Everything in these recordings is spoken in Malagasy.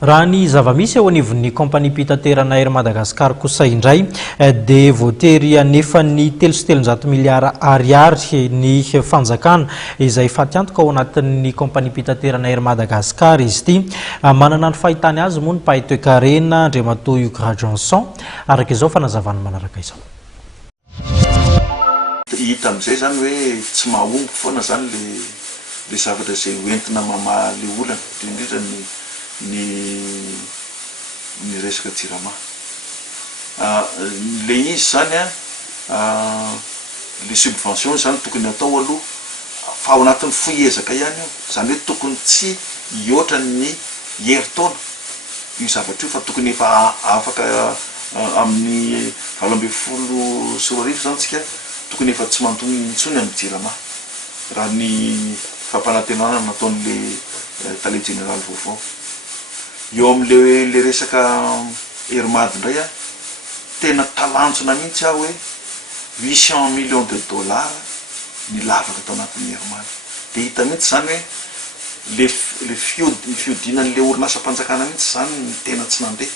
Raha ny zava-misy eo anivon'ny kompania pitaterana Air Madagascar kosa indray dia voatery anefa ny 3.7 miliara ariary ny fanjakana izay fatiantoka ao anatin'ny kompania pitaterana Air Madagascar izy ity. Manana ny fahitany azy moa ny Pahay Toekarena Andriamatoa Hugues Johnson araka izao fanazavana manaraka izao. Hita amin'izay zany hoe tsy mahomby foana zany le zavatra izay hoentina mamaha le olana indrindra ny resaka jirama. Le izy zany le subvention zany tokony atao aloha fa ao anatin'ny foiezaka ihany io, zany hoe tokony tsy hihoatra ny herintaona io zavatra io fa tokony efa afaka amin'ny 20 sy 10 zany tsika tokony efa tsy mantony intsony amin'ny jirama raha ny fampanantenana nataon'le tale général vaovao. Eo am'le resaka Hermady indray tena talanjona mihitsy aho hoe 800 millions de dollars ny lavaka tao anatin'ny Hermady. De hita mihitsy zany hoe le fiodinan'le orinasa-panjakana mihitsy zany ny tena tsy nandeha.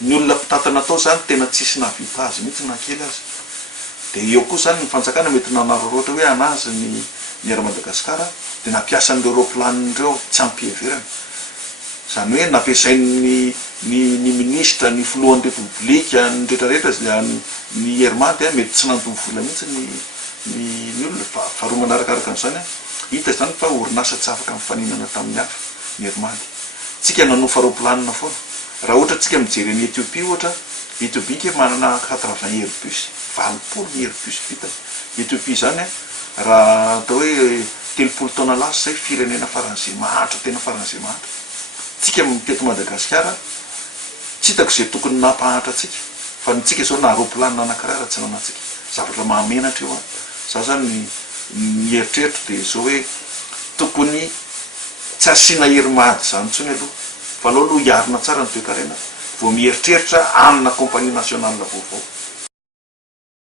Ny olona mpitatana tao zany tena tsisy navita azy mihitsy na kely azy. De eo koa zany ny fanjakana mety nanararaotra hoe anazy ny Air Madagascar de nampiasa an'ireo roplanindreo tsy ampiheverana. Zany hoe nampiasain'ny ny ministra, ny filohan'ny republika, ny rehetrarehetra ny Hermady mety tsy nandoha vola mihitsy ny olona faharoa manarakaraka an'izany hita zany fa orinasa tsy afaka mifaninana tamin'ny hafa ny Hermady. Tsika nanofa roplanina foana. Raha ohatra tsika mijery ny Ethiopie ohatra, Ethiopie ke manana 80 Airbus, 20 Airbus vita. Ethiopie zany raha atao hoe 30 taona lasa zay firenena faran'izay mahantra, tena faran'izay mahantra. Tsika teto Madagasikara tsy hitako izay tokony nampahatra tsika fa nitsika zao na roplanina anankiray tsy nanatsika zavatra mahamenatra eo za zany ny eritreritro de zao hoe tokony tsy asiana Hermady zany intsony aloha fa aleo aloha hiarina tsara ny Toekarena vao mieritreritra amina kompania nasionalina vaovao.